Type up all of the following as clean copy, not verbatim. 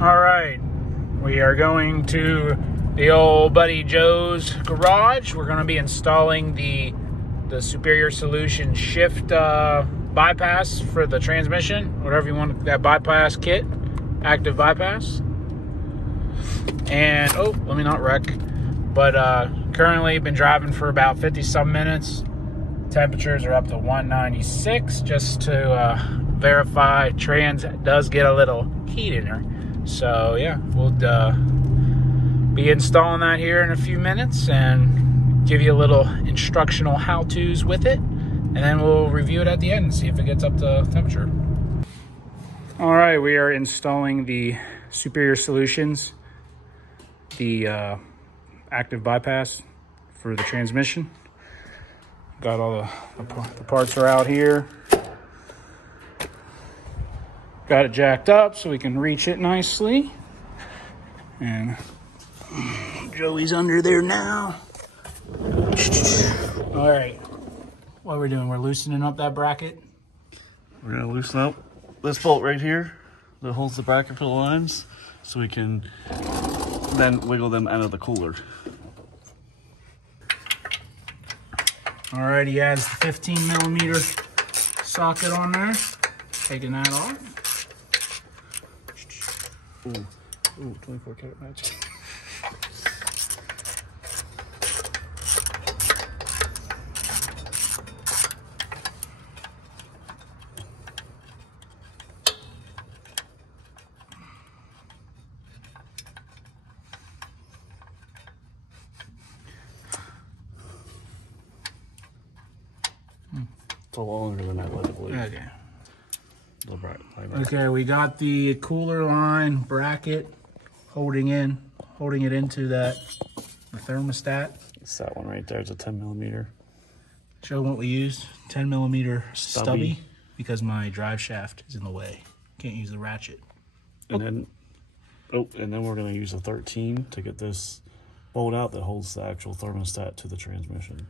All right, we are going to the old buddy Joe's garage. We're going to be installing the Superior Solution shift bypass for the transmission, whatever you want, that bypass kit, active bypass. And oh, let me not wreck. But currently been driving for about 50 some minutes. Temperatures are up to 196, just to verify trans does get a little heat in her. So yeah, we'll be installing that here in a few minutes and give you a little instructional how-tos with it, and then we'll review it at the end and see if it gets up to temperature. All right, we are installing the Superior Solutions, the active bypass for the transmission. Got all the parts are out here. Got it jacked up so we can reach it nicely. And Joey's under there now. All right, what we're doing, we're loosening up that bracket. We're gonna loosen up this bolt right here that holds the bracket for the lines, so we can then wiggle them out of the cooler. All right, he has the 15 millimeter socket on there. Taking that off. Ooh, 24 karat match. It's a little longer than I would believe. Okay. Right. Okay, we got the cooler line bracket holding it into the thermostat. It's that one right there. It's a 10 millimeter. Show what we used. 10 millimeter stubby, because my drive shaft is in the way. Can't use the ratchet. And then we're gonna use a 13 to get this bolt out that holds the actual thermostat to the transmission.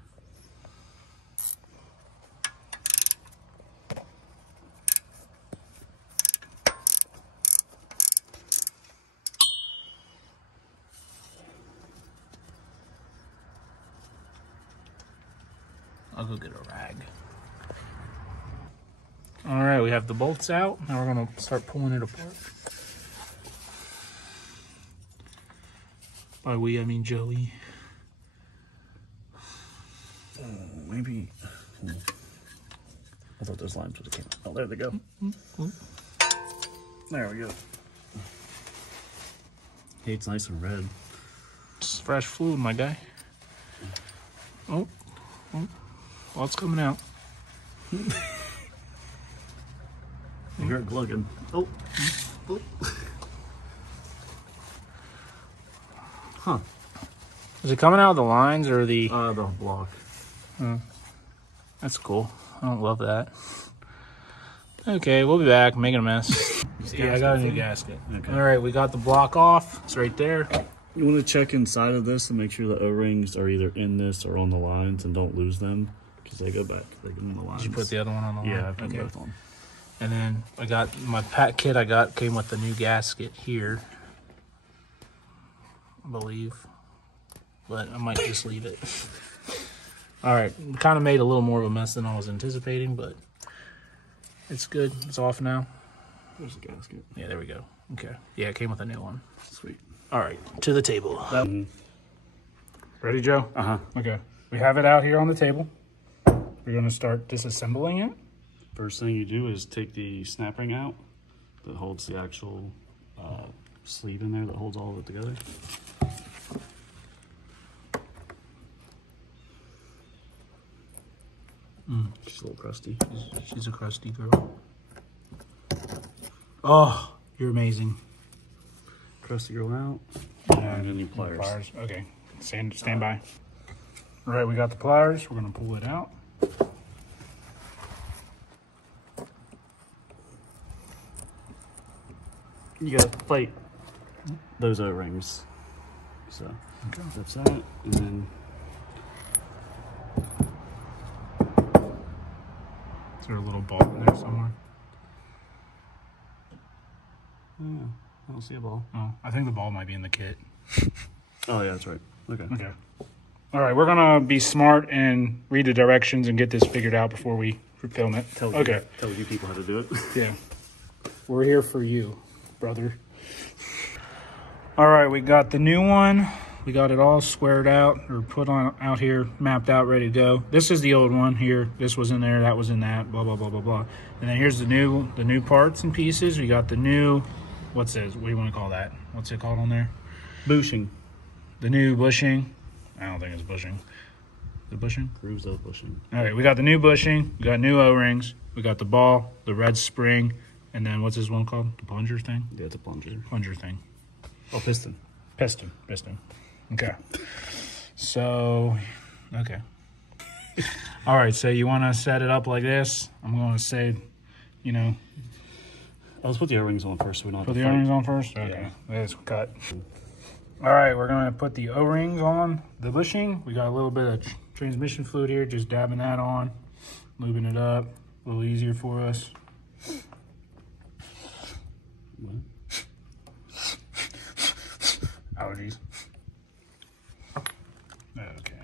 I'll go get a rag. All right, we have the bolts out. Now we're gonna start pulling it apart. By we, I mean Joey. Maybe. I thought those lines would have came out. Oh, there they go. There we go. Hey, it's nice and red. It's fresh fluid, my guy. Oh. Well, it's coming out. You hear it glugging. Oh. Huh. Is it coming out of the lines or the block. That's cool. I don't love that. Okay, we'll be back. Making a mess. Yeah, I got a new gasket. Okay. All right, we got the block off. It's right there. You want to check inside of this and make sure the O-rings are either in this or on the lines, and don't lose them because they go back. They go on the lines. Did you put the other one on the line? Yeah, I put both on. And then I got my pack kit. Came with the new gasket here, I believe, but I might just leave it. All right, kind of made a little more of a mess than I was anticipating, but it's good. It's off now. There's the gasket. Yeah, there we go. Okay. Yeah, it came with a new one. Sweet. All right, to the table. Ready, Joe? Uh-huh. Okay. We have it out here on the table. We're going to start disassembling it. First thing you do is take the snap ring out that holds the actual sleeve in there that holds all of it together. She's a little crusty. She's a crusty girl. Oh, you're amazing. Crusty girl out. And then your pliers. Okay, stand by. All right, we got the pliers. We're gonna pull it out. You gotta plate those O-rings. So that's that, and then is there a little bolt in there somewhere? yeah, I don't see a ball. Oh, I think the ball might be in the kit. Oh, yeah, that's right. Okay. Okay. All right, we're going to be smart and read the directions and get this figured out before we film it. Tell you people how to do it. Yeah. We're here for you, brother. All right, we got the new one. We got it all squared out or put on out here, mapped out, ready to go. This is the old one here. This was in there, that was in that, blah, blah, blah, blah, blah. And then here's the new parts and pieces. We got the new, what's this? What do you want to call that? What's it called on there? Bushing. The new bushing. I don't think it's bushing. The bushing? Grooves of bushing. All right, we got the new bushing. We got new O-rings. We got the ball, the red spring, and then what's this one called? The plunger thing? Yeah, it's a plunger. Plunger thing. Oh, piston. Piston. Okay. So, okay. All right, so you want to set it up like this. I'm going to say, you know. Let's put the O-rings on first so we don't have Put to the fight. O-rings on first? Okay. Yeah. Let's cut. All right, we're going to put the O-rings on the bushing. We got a little bit of transmission fluid here, just dabbing that on, lubing it up, a little easier for us. What? Allergies. Okay.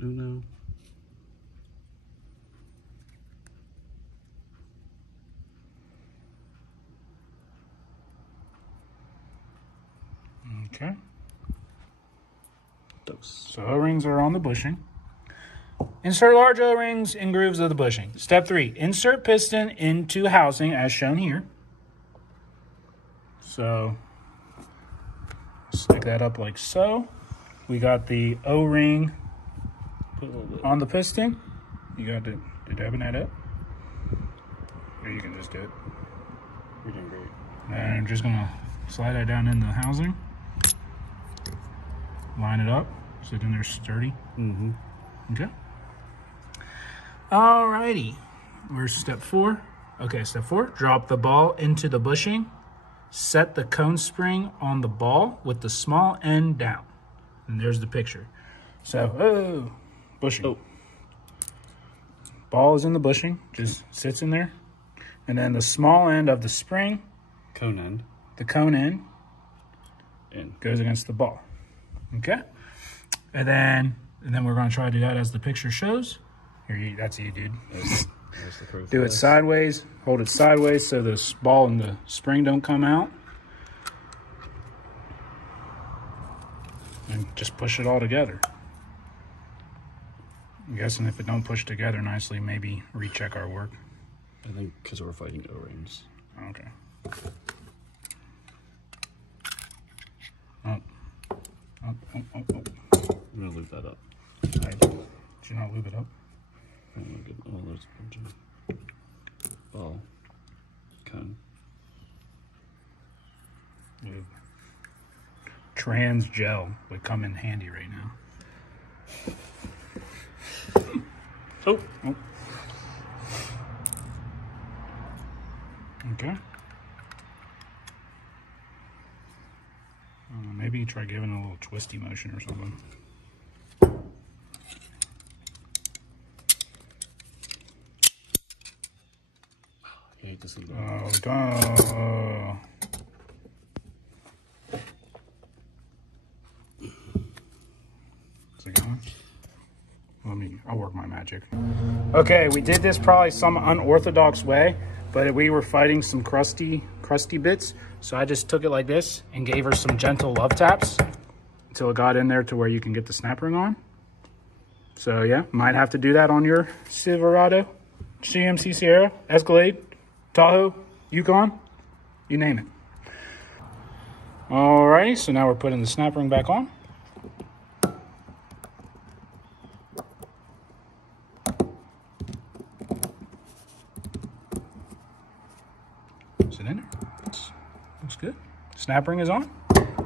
Uno. Okay. Dos. So O-rings are on the bushing. Insert large O-rings in grooves of the bushing. Step 3, insert piston into housing as shown here. So, stick that up like so. We got the O-ring on the piston. You got to dabbing that up. Or you can just do it. You're doing great. And I'm just gonna slide that down in the housing. Line it up, so then they're sturdy. Mm-hmm. Okay. Alrighty. Where's step 4? Okay, step 4. Drop the ball into the bushing. Set the cone spring on the ball with the small end down. And there's the picture. So, bushing. Oh. Ball is in the bushing, just sits in there. And then the small end of the spring, Cone end. the cone end, In. goes against the ball. Okay? And then we're going to try to do that as the picture shows. Here, that's you, dude. There's the proof. Do it sideways. Hold it sideways so the ball and the spring don't come out. And just push it all together. I'm guessing if it don't push together nicely, maybe recheck our work. I think because we're fighting O-rings. Okay. Oh. I'm going to loop that up. Did you not lube it up? Oh, there's a bunch of ball. Cone. Lube. Trans gel would come in handy right now. Oh. Okay. Maybe try giving it a little twisty motion or something. I hate this. Oh, duh. Is it going? I'll work my magic. Okay, we did this probably some unorthodox way, but we were fighting some crusty bits. So I just took it like this and gave her some gentle love taps until it got in there to where you can get the snap ring on. So yeah, might have to do that on your Silverado, GMC Sierra, Escalade, Tahoe, Yukon, you name it. Alrighty, so now we're putting the snap ring back on. Is it in there? Looks good. Snap ring is on.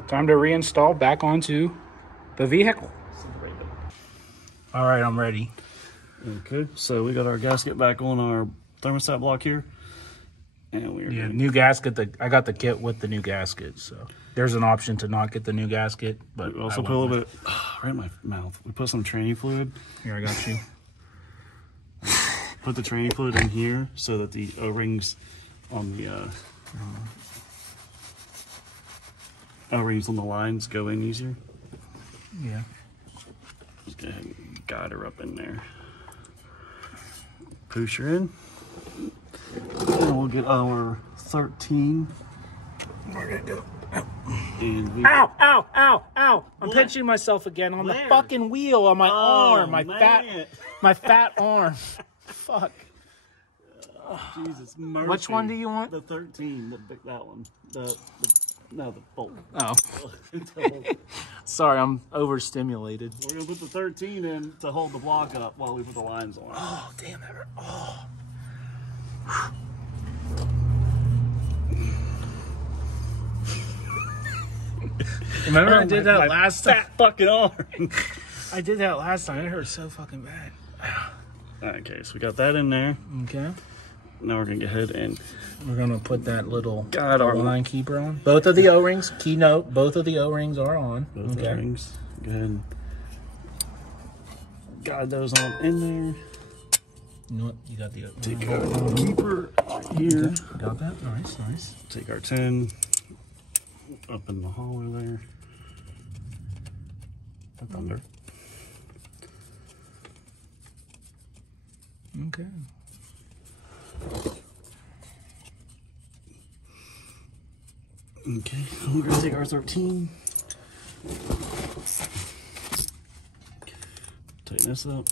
Time to reinstall back onto the vehicle. All right, I'm ready. Okay, so we got our gasket back on our thermostat block here. And we're Yeah, new gasket. I got the kit with the new gasket, so there's an option to not get the new gasket. But we also put a little bit right in my mouth. We put some training fluid. Here, I got you. Put the training fluid in here so that the O-rings on the O-rings on the lines go in easier. Yeah. Just go ahead and guide her up in there. Push her in. And we'll get our 13. Where'd it go? Ow, ow, ow, ow. I'm pinching myself again on the fucking wheel on my arm. My fat arm. Fuck. Jesus mercy. Which one do you want? The 13, that one. No, the bolt. Oh. Sorry, I'm overstimulated. We're gonna put the 13 in to hold the block up while we put the lines on. Oh, damn it. Oh. Remember I did that last time? Fat fucking arm. I did that last time. It hurt so fucking bad. Okay, so we got that in there. Okay. Now we're gonna go ahead and we're gonna put that little our line keeper on. Both of the O-rings, keynote, both of the O-rings are on. Both O-rings. Go ahead and guide those on in there. You know what? You got the take our keeper here. Okay. Got that? Nice, nice. Take our 10 up in the hollow there. That's under. Okay. Okay, we're gonna take our 13. Tighten this up.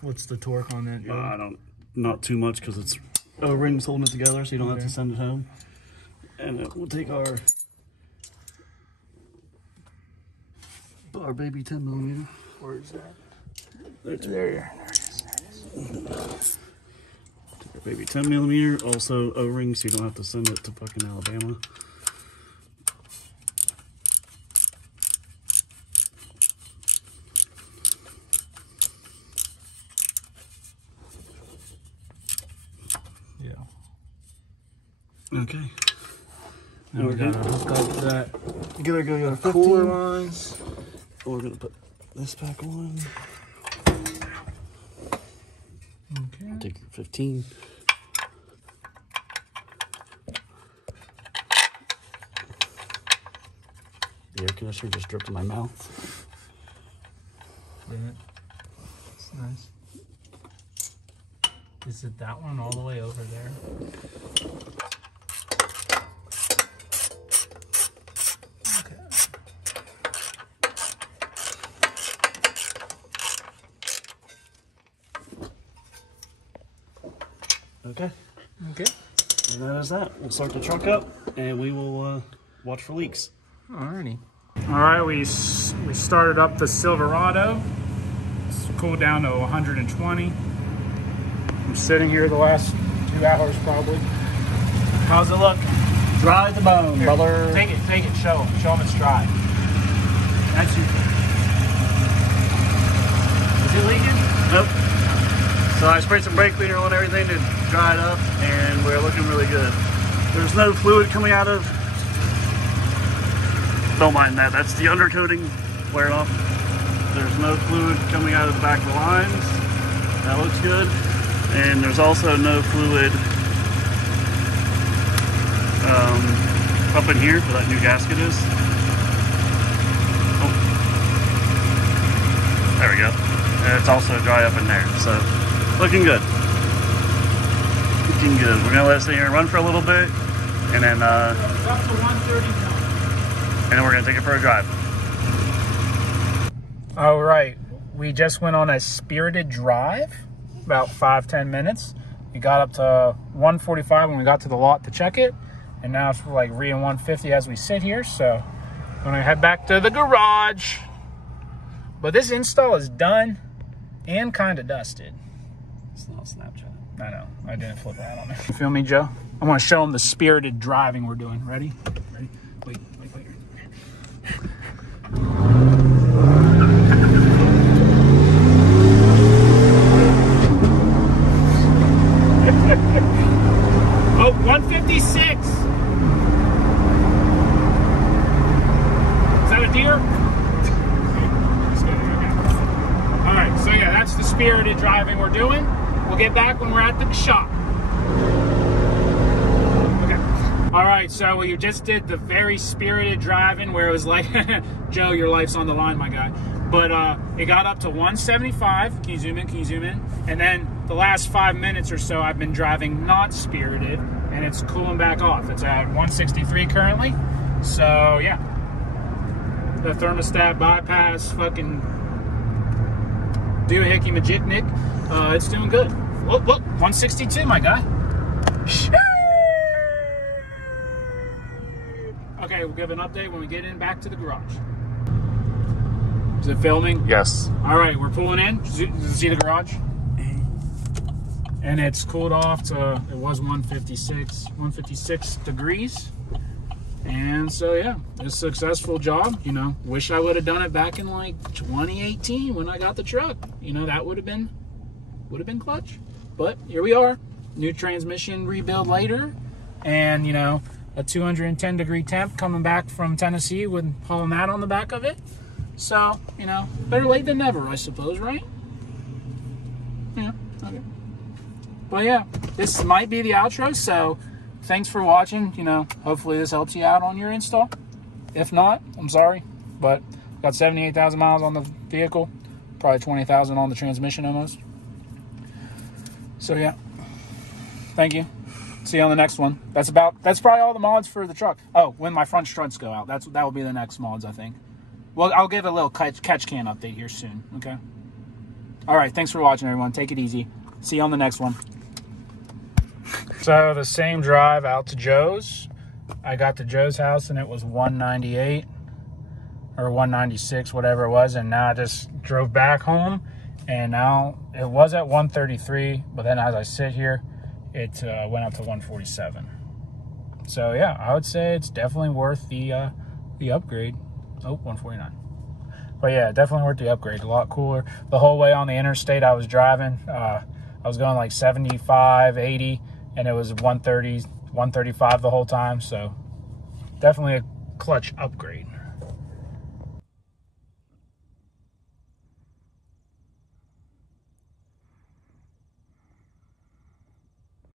What's the torque on that? Not too much because it's O-rings holding it together, so you don't have to send it home. And then we'll take our baby 10mm. Where is that? There it is. Take our baby 10mm, also O-rings, so you don't have to send it to fucking Alabama. Yeah. Okay. Now we're gonna hook up that. You gotta go to cooler lines. We're gonna put this back on. Okay. Take your 15. The air conditioner just dripped in my mouth. Did it? That's nice. Is it that one all the way over there? Okay. Okay. And that is that. We'll start the truck up and we will watch for leaks. Alrighty. Alright, we started up the Silverado. It's cooled down to 120. I'm sitting here the last 2 hours probably. How's it look? Dry the bone, Here, brother. Take it, show them it's dry. That's you. Is it leaking? Nope. So I sprayed some brake cleaner on everything to dry it up, and we're looking really good. There's no fluid coming out of. Don't mind that. That's the undercoating wearing off. There's no fluid coming out of the back of the lines. That looks good. And there's also no fluid up in here where that new gasket is. Oh. There we go. And it's also dry up in there. So looking good. Looking good. We're gonna let it sit here and run for a little bit, and then It's up to 130 now. and then we're gonna take it for a drive. All right, we just went on a spirited drive, about 5-10 minutes. We got up to 145 when we got to the lot to check it, and now it's like reading 150 as we sit here. So I'm gonna head back to the garage. But this install is done and kind of dusted. It's not Snapchat. I know, I didn't flip that on it. You feel me, Joe? I want to show them the spirited driving we're doing. Ready? Ready? Wait. Oh, 156. Is that a deer? Just kidding, okay. All right, so yeah, that's the spirited driving we're doing. We'll get back when we're at the shop. Okay. All right, so you just did the very spirited driving where it was like, Joe, your life's on the line, my guy. But it got up to 175. Can you zoom in? Can you zoom in? And then the last 5 minutes or so, I've been driving not spirited, and it's cooling back off. It's at 163 currently. So yeah, the thermostat bypass, fucking doohickey majitnik. It's doing good. Look, 162, my guy. Okay, we'll give an update when we get in back to the garage. Is it filming? Yes. All right, we're pulling in. See the garage? And it's cooled off to, it was 156 degrees. And so yeah, a successful job. You know, wish I would have done it back in like 2018 when I got the truck. You know, that would have been clutch. But here we are, new transmission rebuild later, and you know, a 210 degree temp coming back from Tennessee with hauling that on the back of it. So, you know, better late than never, I suppose, right? Yeah, okay. But yeah, this might be the outro, so thanks for watching. You know, hopefully this helps you out on your install. If not, I'm sorry, but got 78,000 miles on the vehicle, probably 20,000 on the transmission almost. So yeah, thank you. See you on the next one. That's probably all the mods for the truck. Oh, when my front struts go out, that will be the next mods, I think. Well, I'll give a little catch can update here soon, okay? All right, thanks for watching, everyone. Take it easy. See you on the next one. So the same drive out to Joe's. I got to Joe's house and it was 198 or 196, whatever it was. And now I just drove back home and now it was at 133. But then as I sit here, it went up to 147. So yeah, I would say it's definitely worth the upgrade. Oh, 149. But yeah, definitely worth the upgrade. A lot cooler. The whole way on the interstate I was driving, I was going like 75, 80, and it was 130, 135 the whole time. So definitely a clutch upgrade.